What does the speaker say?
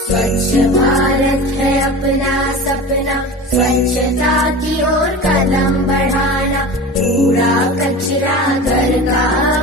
स्वच्छ भारत है अपना सपना, स्वच्छता की ओर कदम बढ़ाना, कूड़ा कचरा घर का